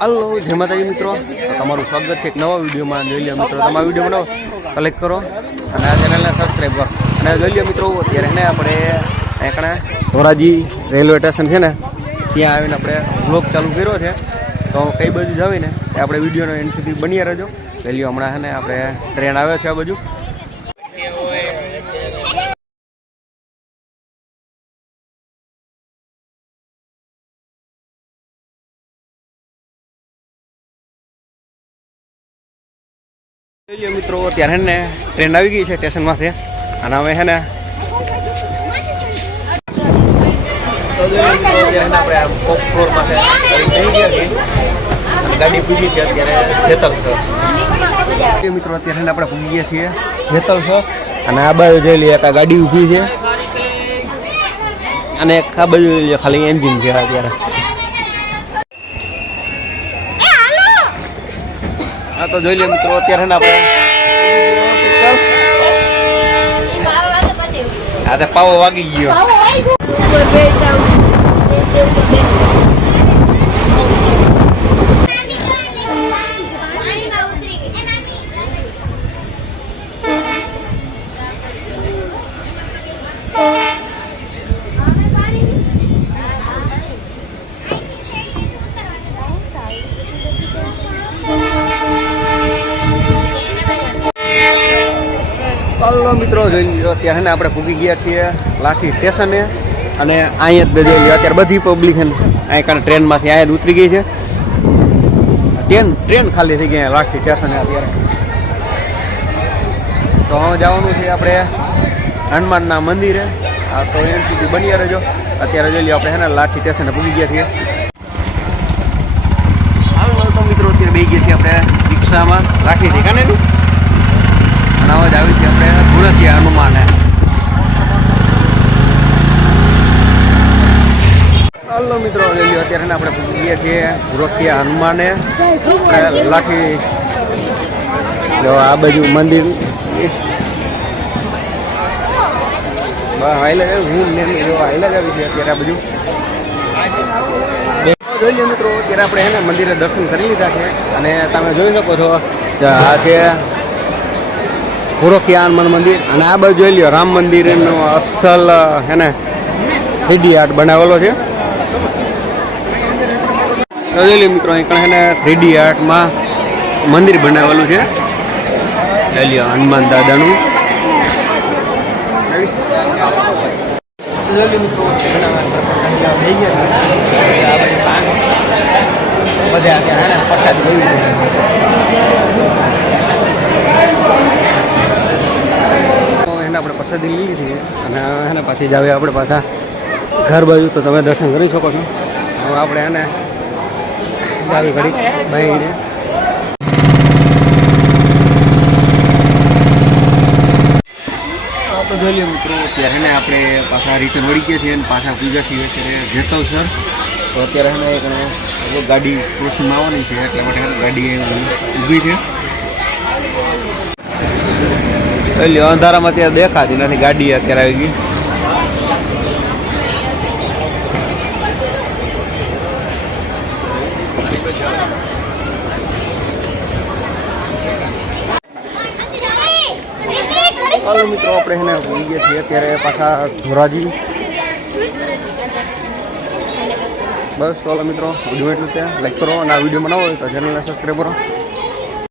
હાલો, જય માતાજી મિત્રો. તમારું સ્વાગત છે એક નવા વિડીયોમાં. જોઈ મિત્રો, તમારા વીડિયો બનાવો કલેક્ટ કરો અને આ ચેનલને સબસ્ક્રાઈબ કરો. અને જોઈ મિત્રો, અત્યારે ને આપણે એકણા ધોરાજી રેલવે સ્ટેશન છે ને, ત્યાં આવીને આપણે બ્લોગ ચાલુ કર્યો છે. તો કઈ બાજુ જાવીને આપણે વિડીયોનો એન્ડ બની રહેજો. પહેલી હમણાં છે ને આપણે ટ્રેન આવે છે આ બાજુ. મિત્રો ત્યારે ને ટ્રેન આવી ગઈ છે સ્ટેશનમાંથી. અને હવે છે ને ગાડી પૂજી છે અત્યારે જેતલ છે. મિત્રો અત્યારે આપણે પૂગી ગયા છીએ જેતલ છો. અને આ બાજુ જોઈ લઈએ આ ગાડી ઊભી છે. અને એક આ બાજુ ખાલી એન્જિન છે અત્યારે. હા તો જોઈ લે મિત્રો અત્યારે ને આપણે આ તો પાવો વાગી ગયો. ચાલો મિત્રો, જોઈ લો અત્યારે ને આપણે પૂગી ગયા છીએ લાઠી સ્ટેશને. અને અહીંયા જ જોઈ અત્યારે બધી પબ્લિક છે અહીંયા કારણે ટ્રેનમાંથી અહીંયા ઉતરી ગઈ છે. ટ્રેન ટ્રેન ખાલી થઈ ગઈ લાઠી સ્ટેશને અત્યારે. તો હવે જવાનું છે આપણે હનુમાનના મંદિરે. આ તો એમ સુધી બની રહેજો અત્યારે જોઈ લઈએ આપણે હેને લાઠી સ્ટેશને પૂગી ગયા છીએ. હાલો, તો મિત્રો, અત્યારે બે ગયા છીએ આપણે રિક્ષામાં. લાઠીથી કાને જ આવી છે. આપણે ધુળસિયા હનુમાને હલો મિત્રો અત્યારે આપણે પૂછીએ છીએ ધુળસિયા હનુમાને. લાઠી જો આ બાજુ મંદિર. હું અત્યારે આ બાજુ. જોઈ લો મિત્રો, અત્યારે આપણે એને મંદિરે દર્શન કરી લીધા છે. અને તમે જોઈ શકો છો, આ છે પુરોખી હનુમાન મંદિર અને આ બાજુ જોઈ લ્યો, રામ મંદિરનો અસલ એને થ્રીડી આર્ટ બનાવેલો છે. જોઈ લ્યો મિત્રો, અહીં એને થ્રીડી આર્ટમાં મંદિર બનાવેલું છે. જોઈ લ્યો, હનુમાન દાદાનું. બધા પ્રસાદ લેવી છે તો એને આપણે પ્રસાદી લીધી હતી અને એને પાછી જ આવે આપણે પાછા ઘર બાજુ. તો તમે દર્શન કરી શકો છો. હવે આપણે એને આવી ઘડી બાઈને તો જોઈ લઈએ મિત્રો ત્યારે આપણે પાછા રિટર્ન વળી ગયા છીએ અને પાછા પૂજા છીએ. અત્યારે જેતલ સર તો અત્યારે એને ગાડી ક્રોસિંગમાં આવવાની છે, એટલા માટે ગાડી ઊભી છે. એટલે અંધારામાં ત્યાં દેખાતી નથી, ગાડી અત્યારે આવી ગઈ. હાલો મિત્રો, આપણે એને ભૂલી ગયા છીએ, અત્યારે પાછા ધોરાજી. બસ ચાલો મિત્રો વીડિયો એટલું ત્યાં લાઈક કરો અને આ વીડિયો બનાવો તો ચેનલને સબસ્ક્રાઈબ કરો.